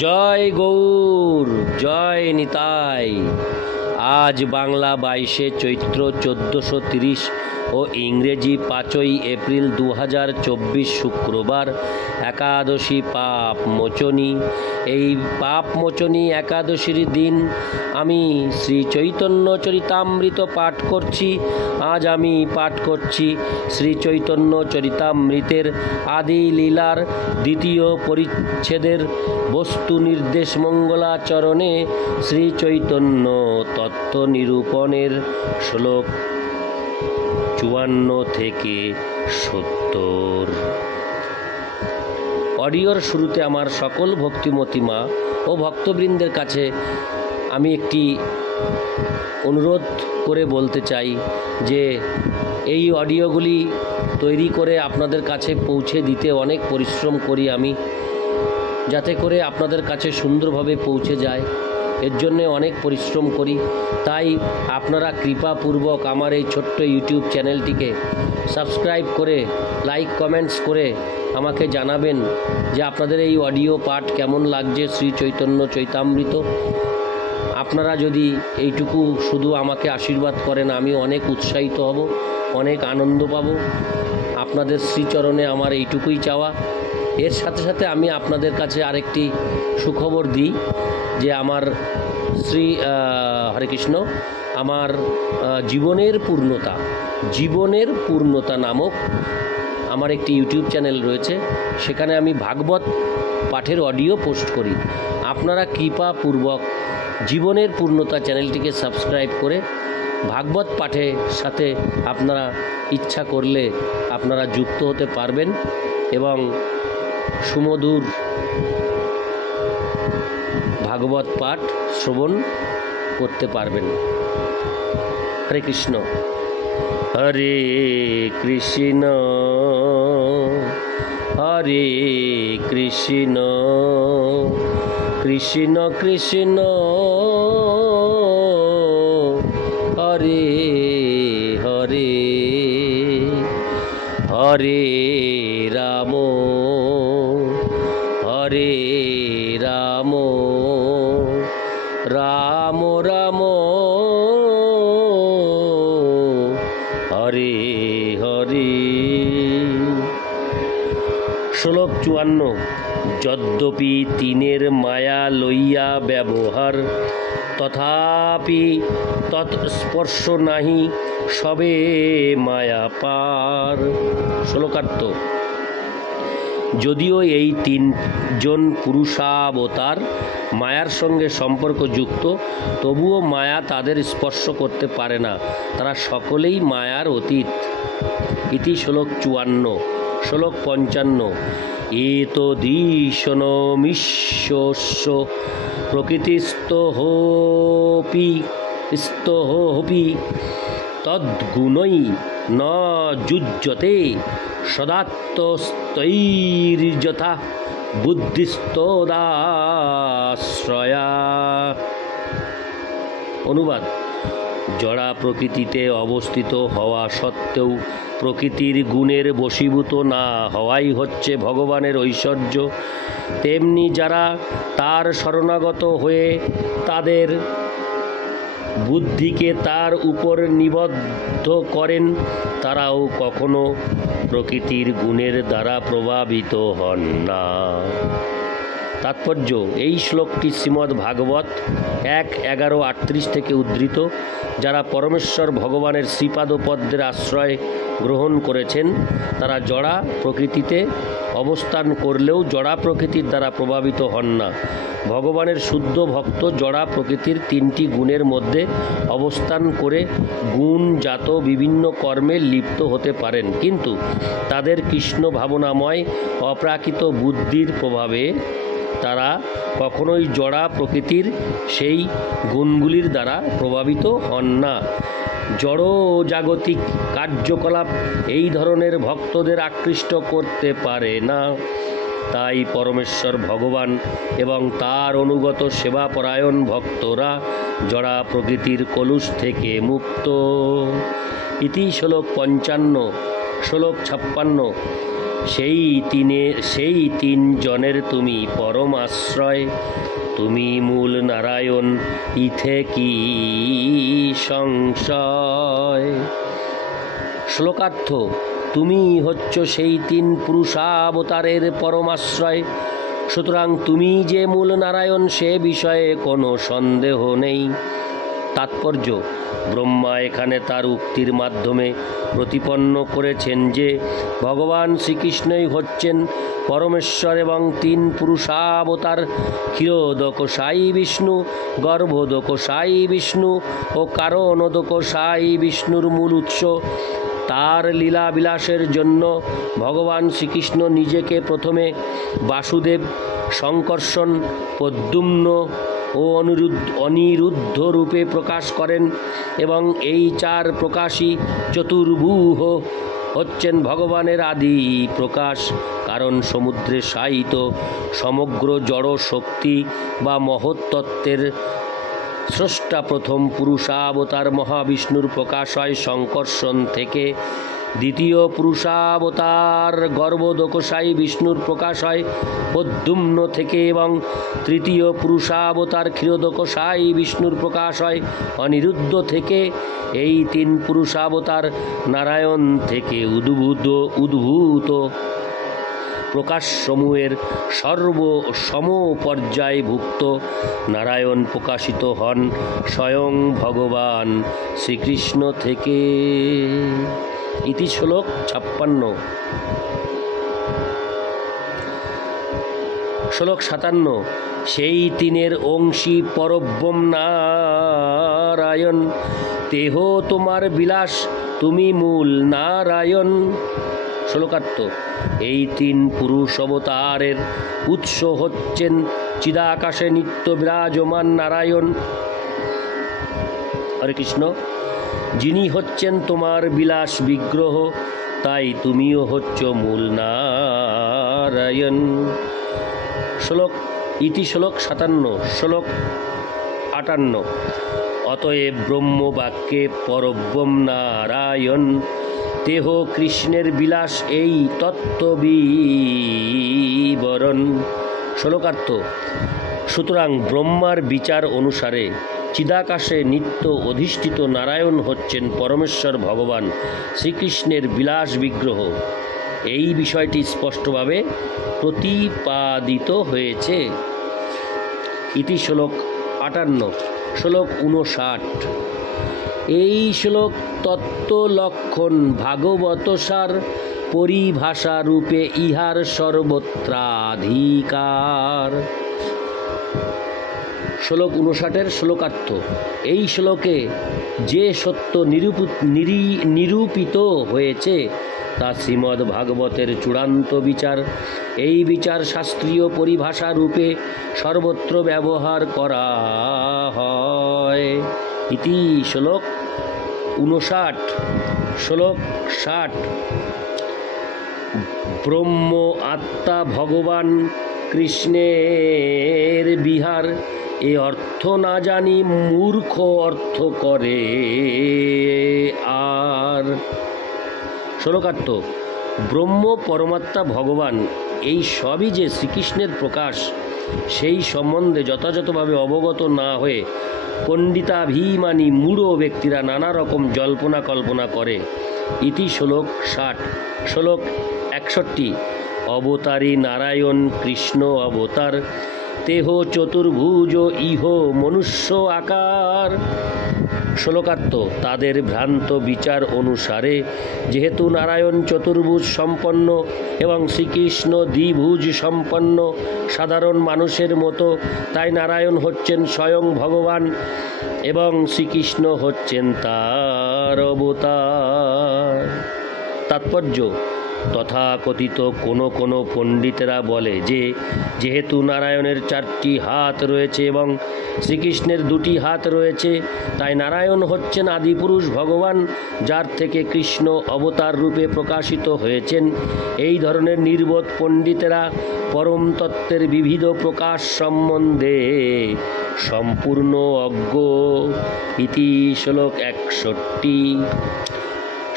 জয় গৌর, জয় নিতাই। আজ বাংলা 22শে চৈত্র 1430 ও ইংরেজি 5ই এপ্রিল 2024 শুক্রবার একাদশী পাপ মোচনী। এই পাপ মোচনী একাদশীর দিন আমি শ্রী চৈতন্য চরিতামৃত পাঠ করছি। আজ আমি পাঠ করছি শ্রী চৈতন্য চরিতামৃতের আদি লীলার দ্বিতীয় পরিচ্ছেদের বস্তু নির্দেশ মঙ্গলাচরণে শ্রী চৈতন্য তত্ত্ব নিরূপণের শ্লোক 54 থেকে 70। অডিওর শুরুতে আমার সকল ভক্তিমতী মা ও ভক্তবৃন্দের কাছে আমি একটি অনুরোধ করে বলতে চাই যে এই অডিওগুলি তৈরি করে আপনাদের কাছে পৌঁছে দিতে অনেক পরিশ্রম করি আমি, যাতে করে আপনাদের কাছে সুন্দরভাবে পৌঁছে যায়। এর জন্যে অনেক পরিশ্রম করি। তাই আপনারা কৃপাপূর্বক আমার এই ছোট্ট ইউটিউব চ্যানেলটিকে সাবস্ক্রাইব করে লাইক কমেন্টস করে আমাকে জানাবেন যে আপনাদের এই অডিও পাঠ কেমন লাগছে শ্রী চৈতন্য চৈতামৃত। আপনারা যদি এইটুকু শুধু আমাকে আশীর্বাদ করেন, আমি অনেক উৎসাহিত হব, অনেক আনন্দ পাব। আপনাদের শ্রীচরণে আমার এইটুকুই চাওয়া। এর সাথে সাথে আমি আপনাদের কাছে আরেকটি সুখবর দিই যে আমার শ্রী হরে কৃষ্ণ, আমার জীবনের পূর্ণতা নামক আমার একটি ইউটিউব চ্যানেল রয়েছে। সেখানে আমি ভাগবত পাঠের অডিও পোস্ট করি। আপনারা কৃপাপূর্বক জীবনের পূর্ণতা চ্যানেলটিকে সাবস্ক্রাইব করে ভাগবত পাঠের সাথে আপনারা ইচ্ছা করলে আপনারা যুক্ত হতে পারবেন এবং সুমধুর ভাগবত পাঠ শ্রবণ করতে পারবেন। হরে কৃষ্ণ, হরে কৃষ্ণ, হরে কৃষ্ণ, কৃষ্ণ কৃষ্ণ, হরে হরে, হরে রাম, হরে রাম, রাম রাম, হরে হরে। শ্লোক 54। যদ্যপি তিনের মায়া লইয়া ব্যবহার, তথাপি তৎস্পর্শ নাহি সবে মায়া পার। শ্লোকার্থ: যদিও এই তিনজন পুরুষাবতার মায়ার সঙ্গে সম্পর্কযুক্ত, তবুও মায়া তাদের স্পর্শ করতে পারে না। তারা সকলেই মায়ার অতীত। ইতি শ্লোক 54। শ্লোক 55। এতদীশনমিশ্বস্য প্রকৃতিস্থোপি তদ্গুণৈ ন যুজ্যতে সদাত্মস্তৈর্যথা বুদ্ধিস্তদাশ্রয়া। অনুবাদ: জড়া প্রকৃতিতে অবস্থিত হওয়া সত্ত্বেও প্রকৃতির গুণের বশীভূত না হওয়াই হচ্ছে ভগবানের ঐশ্বর্য। তেমনি যারা তার শরণাগত হয়ে তাদের বুদ্ধিকে তার উপর নিবদ্ধ করেন, তারাও কখনো প্রকৃতির গুণের দ্বারা প্রভাবিত হন না। তাৎপর্য: এই শ্লোকটি শ্রীমদ্ ভাগবত 1:11-38 থেকে উদ্ধৃত। যারা পরমেশ্বর ভগবানের শ্রীপাদপদ্মের আশ্রয় গ্রহণ করেছেন, তারা জড়া প্রকৃতিতে অবস্থান করলেও জড়া প্রকৃতির দ্বারা প্রভাবিত হন না। ভগবানের শুদ্ধ ভক্ত জড়া প্রকৃতির 3টি গুণের মধ্যে অবস্থান করে গুণজাত বিভিন্ন কর্মে লিপ্ত হতে পারেন, কিন্তু তাদের কৃষ্ণ ভাবনাময় অপ্রাকৃত বুদ্ধির প্রভাবে তারা কখনোই জড়া প্রকৃতির সেই গুণগুলির দ্বারা প্রভাবিত হন না। জড় জাগতিক কার্যকলাপ এই ধরনের ভক্তদের আকৃষ্ট করতে পারে না। তাই পরমেশ্বর ভগবান এবং তার অনুগত সেবাপরায়ণ ভক্তরা জড়া প্রকৃতির কলুষ থেকে মুক্ত। ইতি শ্লোক 55। শ্লোক 56। সেই তিন জনের তুমি পরম আশ্রয়, তুমি মূল নারায়ণ, ইথে কি সংশয়। শ্লোকার্থ: তুমি হচ্ছ সেই তিন পুরুষাবতারের পরমাশ্রয়, সুতরাং তুমি যে মূল নারায়ণ সে বিষয়ে কোনো সন্দেহ নেই। তাৎপর্য: ব্রহ্মা এখানে তার উক্তির মাধ্যমে প্রতিপন্ন করেছেন যে ভগবান শ্রীকৃষ্ণই হচ্ছেন পরমেশ্বর এবং তিন পুরুষাবতার ক্ষীরোদকশায়ী বিষ্ণু, গর্ভোদকশায়ী বিষ্ণু ও কারণোদকশায়ী বিষ্ণুর মূল উৎস। তার লীলা বিলাসের জন্য ভগবান শ্রীকৃষ্ণ নিজেকে প্রথমে বাসুদেব, সংকর্ষণ, প্রদ্যুম্ন ও অনিরুদ্ধ রূপে প্রকাশ করেন এবং এই চার প্রকাশই চতুর্ভুহ হচ্ছেন ভগবানের আদি প্রকাশ। কারণ সমুদ্রে শায়িত সমগ্র জড় শক্তি বা মহত্তত্ত্বের স্রষ্টা প্রথম পুরুষাবতার মহাবিষ্ণুর প্রকাশ হয় সংকর্ষণ থেকে, দ্বিতীয় পুরুষাবতার গর্ভোদকশায়ী বিষ্ণুর প্রকাশ হয় প্রদ্যুম্ন থেকে এবং তৃতীয় পুরুষাবতার ক্ষীরোদকশায়ী বিষ্ণুর প্রকাশ হয় অনিরুদ্ধ থেকে। এই তিন পুরুষাবতার নারায়ণ থেকে উদ্ভূত প্রকাশসমূহের সমপর্যায়ভুক্ত নারায়ণ প্রকাশিত হন স্বয়ং ভগবান শ্রীকৃষ্ণ থেকে। ইতি শ্লোক 56। শ্লোক 57। সেই তিনের অংশী পরব্রহ্ম নারায়ণ, তেহ তোমার বিলাস, তুমি মূল নারায়ণ। শ্লোকার্থ: এই তিন পুরুষ অবতারের উৎস হচ্ছেন চিদাকাশে নিত্য বিরাজমান নারায়ণ, হরে কৃষ্ণ, যিনি হচ্ছেন তোমার বিলাস বিগ্রহ, তাই তুমিও হচ্ছ মূল নারায়ণ। ইতি শ্লোক 57। শ্লোক 58। অতএব ব্রহ্মবাক্যে পরব্রহ্ম নারায়ণ, তেহ কৃষ্ণের বিলাস এই তত্ত্ববিবরণ। শ্লোকার্থ: সুতরাং ব্রহ্মার বিচার অনুসারে চিদাকাশে নিত্য অধিষ্ঠিত নারায়ণ হচ্ছেন পরমেশ্বর ভগবান শ্রীকৃষ্ণের বিলাস বিগ্রহ। এই বিষয়টি স্পষ্টভাবে প্রতিপাদিত হয়েছে। ইতি শ্লোক 58। শ্লোক 59। এই শ্লোক তত্ত্ব লক্ষণ ভাগবতসার পরিভাষা রূপে ইহার সর্বত্রাধিকার। শ্লোক 59-এর শ্লোকার্থ: এই শ্লোকে যে সত্য নিরূপিত হয়েছে তা শ্রীমদ্ ভাগবতের চূড়ান্ত বিচার। এই বিচার শাস্ত্রীয় পরিভাষা রূপে সর্বত্র ব্যবহার করা হয়। ইতি শ্লোক 59। শ্লোক 60। ব্রহ্ম আত্মা ভগবান কৃষ্ণের বিহার, এ অর্থ না জানি মূর্খ অর্থ করে আর। শ্লোকার্থ: ব্রহ্ম পরমাত্মা ভগবান এই সবই যে শ্রীকৃষ্ণের প্রকাশ, সেই সম্বন্ধে যথাযথভাবে অবগত না হয়ে পণ্ডিতাভিমানী মূঢ় ব্যক্তিরা নানা রকম জল্পনা কল্পনা করে। ইতি শ্লোক 60। শ্লোক 61। অবতারী নারায়ণ কৃষ্ণ অবতার, তেহ চতুর্ভুজ ইহ মনুষ্য আকার। শ্লোকার্থ: তাদের ভ্রান্ত বিচার অনুসারে যেহেতু নারায়ণ চতুর্ভুজ সম্পন্ন এবং শ্রীকৃষ্ণ দ্বিভুজ সম্পন্ন সাধারণ মানুষের মতো, তাই নারায়ণ হচ্ছেন স্বয়ং ভগবান এবং শ্রীকৃষ্ণ হচ্ছেন তার অবতার। তাৎপর্য: তথাকথিত কোনো পণ্ডিতেরা বলে যে যেহেতু নারায়ণের 4টি হাত রয়েছে এবং শ্রীকৃষ্ণের 2টি হাত রয়েছে, তাই নারায়ণ হচ্ছেন আদিপুরুষ ভগবান, যার থেকে কৃষ্ণ অবতার রূপে প্রকাশিত হয়েছেন। এই ধরনের নির্বোধ পণ্ডিতেরা পরম তত্ত্বের বিবিধ প্রকাশ সম্বন্ধে সম্পূর্ণ অজ্ঞ। ইতি শ্লোক 61।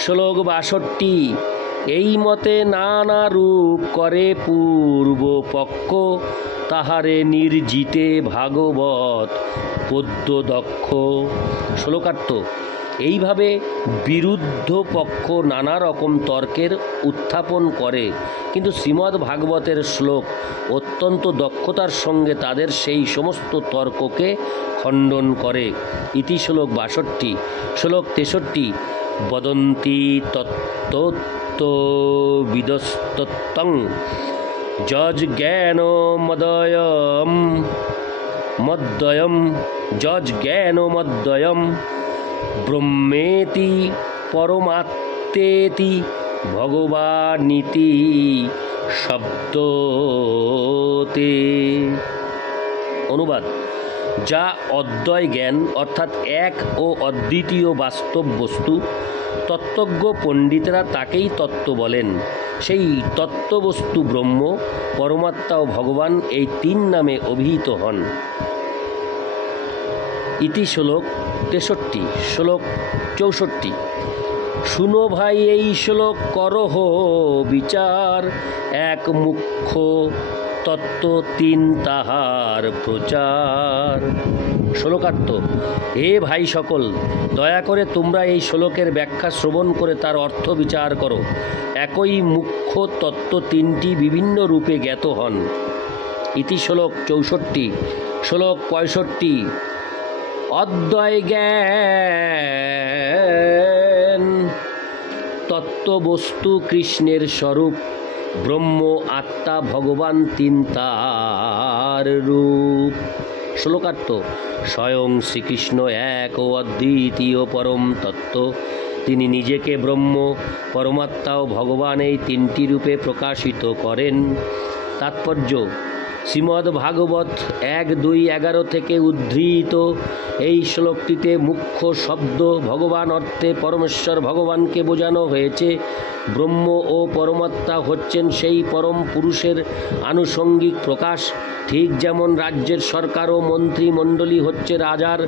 শ্লোক 62। এই মতে নানা রূপ করে পূর্ব পক্ষ, তাহারে নির্জিতে ভাগবত পদ্য দক্ষ। শ্লোকার্থ: এইভাবে বিরুদ্ধ পক্ষ নানা রকম তর্কের উত্থাপন করে, কিন্তু শ্রীমদ্ ভাগবতের শ্লোক অত্যন্ত দক্ষতার সঙ্গে তাদের সেই সমস্ত তর্ককে খণ্ডন করে। ইতি শ্লোক 62। শ্লোক 63: বদন্তি তত্ত্ববিদস্তত্ত্বং যজ্ঞানমদ্বয়ম ব্রহ্মেতি পরমাত্মেতি ভগবানিতি শব্দতে। অনুবাদ: যা অদ্বয় জ্ঞান অর্থাৎ এক ও অদ্বিতীয় বাস্তব বস্তু, তত্ত্বজ্ঞ পণ্ডিতেরা তাকেই তত্ত্ব বলেন। সেই তত্ত্ববস্তু ব্রহ্ম, পরমাত্মা ও ভগবান এই তিন নামে অভিহিত হন। ইতি শ্লোক 63। শ্লোক 64: শুনো ভাই এই শ্লোক করহ বিচার, এক মুখ্য তত্ত্ব তিন তাহার প্রচার। শ্লোকার্থ: হে ভাই সকল, দয়া করে তোমরা এই শ্লোকের ব্যাখ্যা শ্রবণ করে তার অর্থ বিচার করো। একই মুখ্য তত্ত্ব তিনটি বিভিন্ন রূপে জ্ঞাত হন। ইতি শ্লোক 64। শ্লোক 65: অদ্বয় জ্ঞান তত্ত্ববস্তু কৃষ্ণের স্বরূপ, ব্রহ্ম আত্মা ভগবান তিন তার রূপ। শ্লোকার্থ: স্বয়ং শ্রীকৃষ্ণ এক ও অদ্বিতীয় পরম তত্ত্ব। তিনি নিজেকে ব্রহ্ম, পরমাত্মা ও ভগবান এই তিনটি রূপে প্রকাশিত করেন। তাৎপর্য: শ্রীমদ্ ভাগবত 1:2-11 থেকে উদ্ধৃত এই শ্লোকটিতে মুখ্য শব্দ ভগবান অর্থে পরমেশ্বর ভগবানকে বোঝানো হয়েছে। ব্রহ্ম ও পরমাত্মা হচ্ছেন সেই পরম পুরুষের আনুষঙ্গিক প্রকাশ, ঠিক যেমন রাজ্যের সরকার ও মন্ত্রিমণ্ডলী হচ্ছে রাজার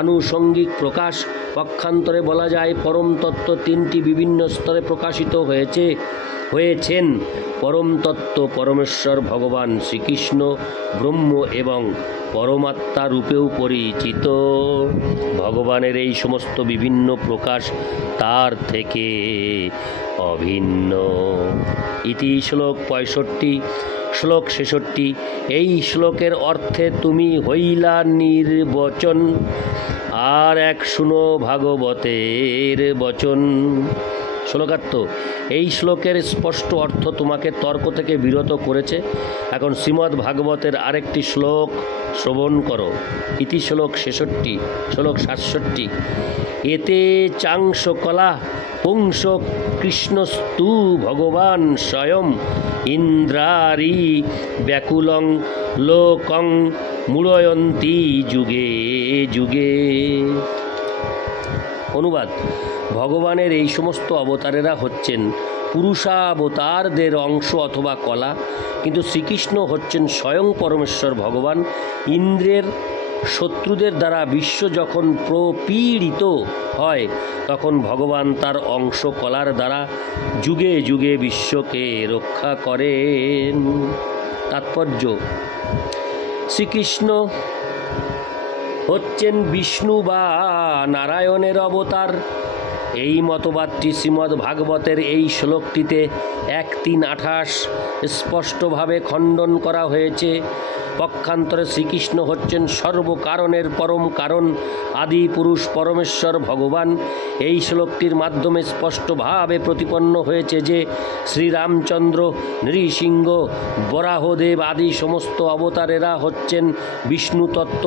আনুষঙ্গিক প্রকাশ। পক্ষান্তরে বলা যায় পরম তত্ত্ব তিনটি বিভিন্ন স্তরে প্রকাশিত হয়েছেন। পরম তত্ত্ব পরমেশ্বর ভগবান শ্রীকৃষ্ণ ব্রহ্ম এবং পরমাত্মা রূপেও পরিচিত। ভগবানের এই সমস্ত বিভিন্ন প্রকাশ তার থেকে অভিন্ন। ইতি শ্লোক 65। শ্লোক 66: এই শ্লোকের অর্থে তুমি হইলা নির্বচন, আর এক শুনো ভাগবতের বচন। শ্লোকার্থ: এই শ্লোকের স্পষ্ট অর্থ তোমাকে তর্ক থেকে বিরত করেছে। এখন শ্রীমদ্ ভাগবতের আরেকটি শ্লোক শ্রবণ করো। ইতি শ্লোক 66। শ্লোক 67: এতে চাংশ কলা পুংস কৃষ্ণস্তু ভগবান স্বয়ং, ইন্দ্রারি ব্যাকুলং লোকং মূঢ়য়ন্তি যুগে যুগে। অনুবাদ: ভগবানের এই সমস্ত অবতারেরা হচ্ছেন পুরুষাবতারদের অংশ অথবা কলা, কিন্তু শ্রীকৃষ্ণ হচ্ছেন স্বয়ং পরমেশ্বর ভগবান। ইন্দ্রের শত্রুদের দ্বারা বিশ্ব যখন প্রপীড়িত হয়, তখন ভগবান তার অংশ কলার দ্বারা যুগে যুগে বিশ্বকে রক্ষা করেন। তাৎপর্য: শ্রীকৃষ্ণ হচ্ছেন বিষ্ণু বা নারায়ণের অবতার। এই মতবাদটি শ্রীমদ্ ভাগবতের এই শ্লোকটিতে 1:3-28 স্পষ্টভাবে খণ্ডন করা হয়েছে। পক্ষান্তরে শ্রীকৃষ্ণ হচ্ছেন সর্বকারণের পরম কারণ, আদি পুরুষ পরমেশ্বর ভগবান। এই শ্লোকটির মাধ্যমে স্পষ্টভাবে প্রতিপন্ন হয়েছে যে শ্রীরামচন্দ্র, নৃসিংহ, বরাহদেব আদি সমস্ত অবতারেরা হচ্ছেন বিষ্ণু তত্ত্ব,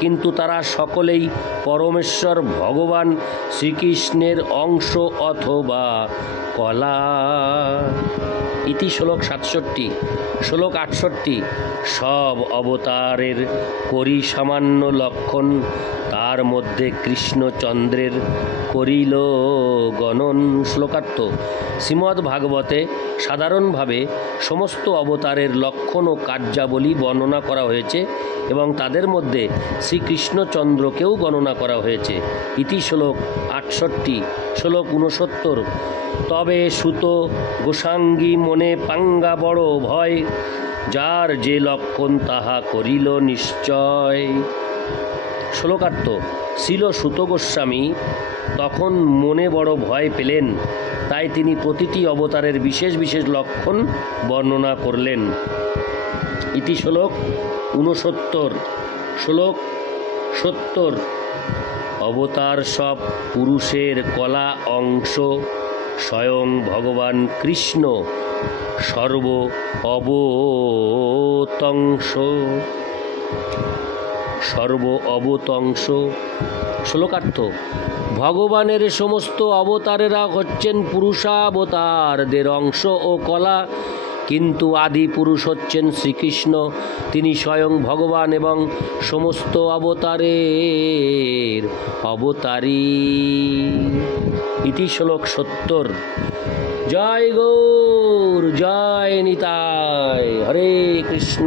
কিন্তু তারা সকলেই পরমেশ্বর ভগবান শ্রীকৃষ্ণের অংশ অথবা কলা। ইতি শ্লোক 67। শ্লোক 68: সব অবতারের পরিসামান্য লক্ষণ তার মধ্যে কৃষ্ণচন্দ্রের করিল গণন। শ্লোকার্থ: শ্রীমদ্ ভাগবতে সাধারণভাবে সমস্ত অবতারের লক্ষণ ও কার্যাবলী বর্ণনা করা হয়েছে এবং তাদের মধ্যে শ্রীকৃষ্ণচন্দ্রকেও গণনা করা হয়েছে। ইতি শ্লোক 68। শ্লোক 69। তবে সুত গোসাঙ্গী মনে পাঙ্গা বড় ভয়, যার যে লক্ষণ তাহা করিল নিশ্চয়। শ্লোকার্থ: শ্রীল সুত গোস্বামী তখন মনে বড় ভয় পেলেন, তাই তিনি প্রতিটি অবতারের বিশেষ বিশেষ লক্ষণ বর্ণনা করলেন। ইতি শ্লোক 69। শ্লোক 70। অবতার সব পুরুষের কলা অংশ, স্বয়ং ভগবান কৃষ্ণ সর্ব অবতংশ। সর্ব অবতংশ। শ্লোকার্থ: ভগবানের সমস্ত অবতারেরা হচ্ছেন পুরুষাবতারদের অংশ ও কলা, কিন্তু আদি পুরুষ হচ্ছেন শ্রীকৃষ্ণ। তিনি স্বয়ং ভগবান এবং সমস্ত অবতারের অবতারী। ইতি শ্লোক 70। জয় গৌর, জয় নিতাই, হরে কৃষ্ণ।